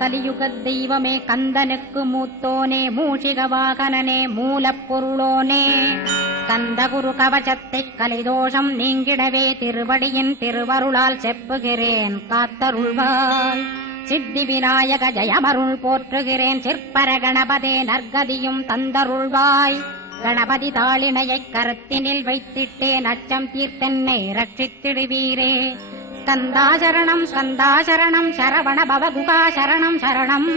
கலியுகத் தெய்வமே கந்தனுக்கு மூத்தோனே மூஷிக வாகனனே மூலப்பொருளோனே ஸ்கந்தகுரு கவசத்தைக் கலிதோஷம் நீங்கிடவே திருவடியின் திருவருளால் செப்புகிறேன் காத்தருள்வாய். சித்தி விநாயக ஜெயமருள் போற்றுகிறேன் சிற்பர கணபதே நற்கதியும் தந்தருள்வாய். கணபதி தாளினையைக் கருத்தினில் வைத்திட்டேன் அச்சம் தீர்த்தென்னை ரட்சித்திடுவீரே. ஸ்கந்தாசரணம் ஸ்கந்தாசரணம் சரவண பவகுகாசரணம் சரணம்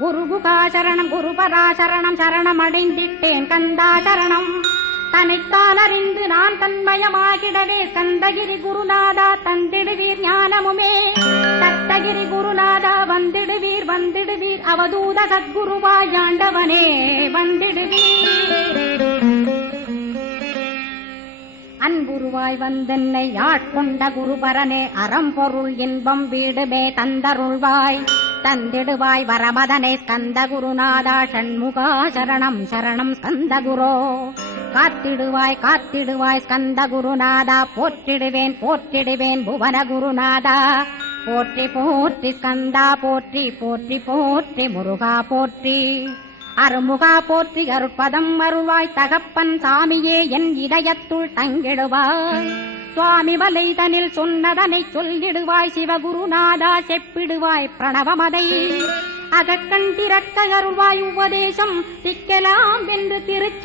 குருகுகாசரணம் குருபராசரணம் சரணமடைந்திட்டேன் கந்தாசரணம். தன்னைத்தான் அறிந்து நான் தன்மயமாகிடவே ஸ்கந்தகிரி குருநாதா தந்திடுவீர் ஞானமுமே. தத்தகிரி குருநாதா வந்திடுவீர் வந்திடுவீர் அவதூத சத்குருவாய் ஆண்டவனே வந்திடுவீர். அன்புருவாய் வந்தென்னை ஆட்கொண்ட குருபரனே அறம்பொருள் இன்பம் வீடுமே தந்தருள்வாய். தந்திடுவாய் வரமதனே ஸ்கந்த குருநாதா ஷண்முகா சரணம் சரணம் ஸ்கந்த குரோ. காத்திடுவாய் காத்திடுவாய் ஸ்கந்த குருநாதா போற்றிடுவேன் போற்றிடுவேன் புவன குருநாதா. போற்றி போற்றி ஸ்கந்தா போற்றி போற்றி போற்றி முருகா போற்றி. அருமுகா போற்றி அருட்பதம் அருள்வாய் தகப்பன் சாமியே என் இதயத்துள் தங்கிடுவாய். சுவாமி வலைதனில் சொன்னதனை சொல்லிடுவாய் சிவகுருநாதா செப்பிடுவாய் பிரணவமதை. அகக்கண் திறக்க அருள்வாய் உபதேசம் திக்கலாம் என்று திருச்சி